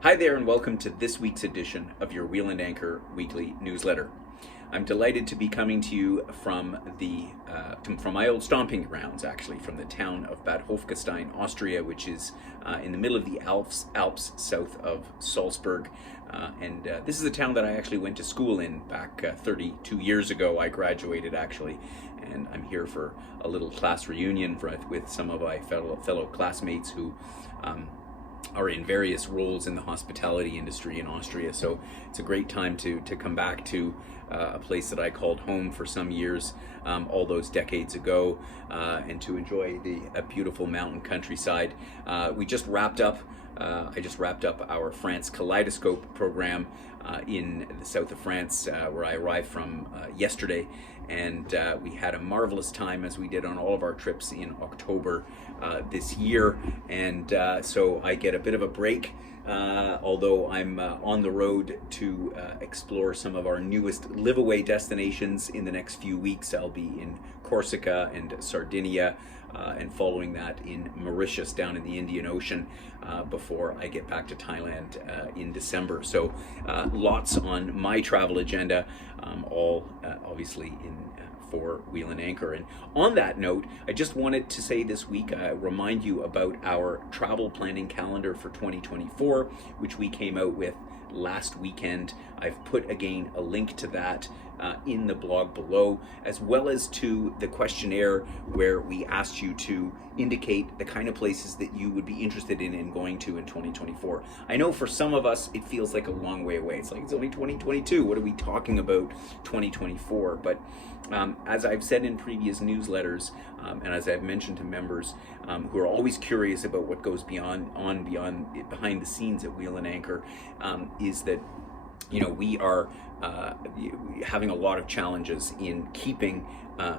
Hi there, and welcome to this week's edition of your Wheel and Anchor weekly newsletter. I'm delighted to be coming to you from from my old stomping grounds, actually, from the town of Bad Hofgastein, Austria, which is in the middle of the Alps south of Salzburg. This is a town that I actually went to school in back 32 years ago. I graduated, actually, and I'm here for a little class reunion with some of my fellow classmates who are in various roles in the hospitality industry in Austria. So it's a great time to come back to a place that I called home for some years, all those decades ago, and to enjoy a beautiful mountain countryside. I just wrapped up our France Kaleidoscope program in the south of France, where I arrived from yesterday, and we had a marvelous time, as we did on all of our trips in October this year. And so I get a bit of a break, although I'm on the road to explore some of our newest live-away destinations in the next few weeks. I'll be in Corsica and Sardinia, and following that in Mauritius down in the Indian Ocean, before I get back to Thailand in December. So lots on my travel agenda, all obviously for Wheel and Anchor. And on that note, I just wanted to say this week, remind you about our travel planning calendar for 2024, which we came out with last weekend. I've put again a link to that in the blog below, as well as to the questionnaire where we asked you to indicate the kind of places that you would be interested in going to in 2024. I know for some of us it feels like a long way away. It's like it's only 2022. What are we talking about 2024? But as I've said in previous newsletters, and as I've mentioned to members who are always curious about what goes behind the scenes at Wheel and Anchor, is that we are having a lot of challenges in keeping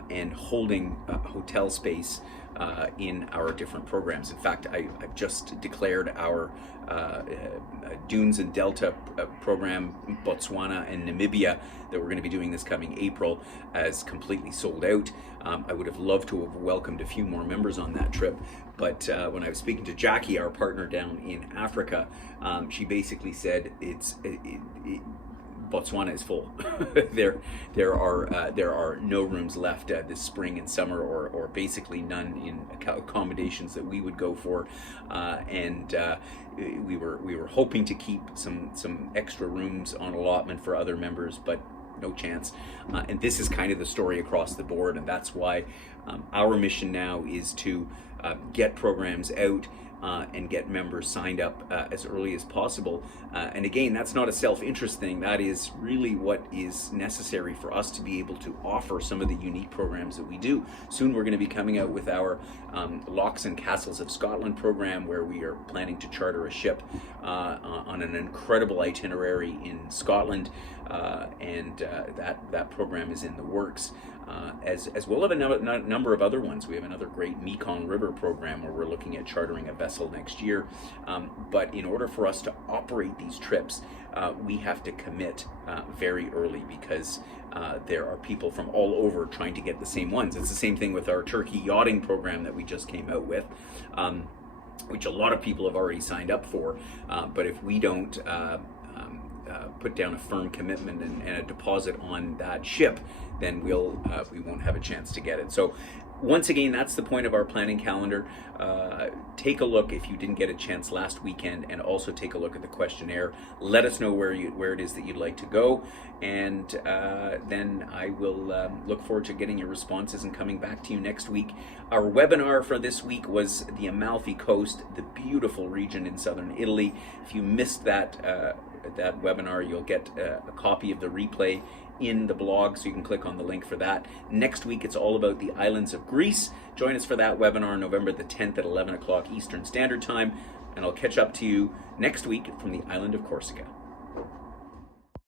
and holding hotel space in our different programs. In fact, I've just declared our Dunes and Delta program, Botswana and Namibia, that we're going to be doing this coming April, as completely sold out. I would have loved to have welcomed a few more members on that trip, but when I was speaking to Jackie, our partner down in Africa, she basically said Botswana is full. there are no rooms left this spring and summer, or basically none in accommodations that we would go for, and we were hoping to keep some extra rooms on allotment for other members, but no chance. And this is kind of the story across the board, and that's why our mission now is to get programs out and get members signed up as early as possible. And again, that's not a self-interest thing. That is really what is necessary for us to be able to offer some of the unique programs that we do. Soon we're going to be coming out with our Locks and Castles of Scotland program, where we are planning to charter a ship on an incredible itinerary in Scotland, and that program is in the works. As well as a number of other ones. We have another great Mekong River program where we're looking at chartering a vessel next year. But in order for us to operate these trips, we have to commit very early, because there are people from all over trying to get the same ones. It's the same thing with our Turkey yachting program that we just came out with, which a lot of people have already signed up for. But if we don't put down a firm commitment and a deposit on that ship, then we won't have a chance to get it. So once again, that's the point of our planning calendar. Take a look if you didn't get a chance last weekend, and also take a look at the questionnaire. Let us know where it is that you'd like to go, and then I will look forward to getting your responses and coming back to you next week. Our webinar for this week was the Amalfi Coast, the beautiful region in southern Italy. If you missed that webinar, you'll get a copy of the replay in the blog, so you can click on the link for that. Next week, it's all about the islands of Greece. Join us for that webinar November the 10th at 11 o'clock Eastern Standard Time, and I'll catch up to you next week from the island of Corsica.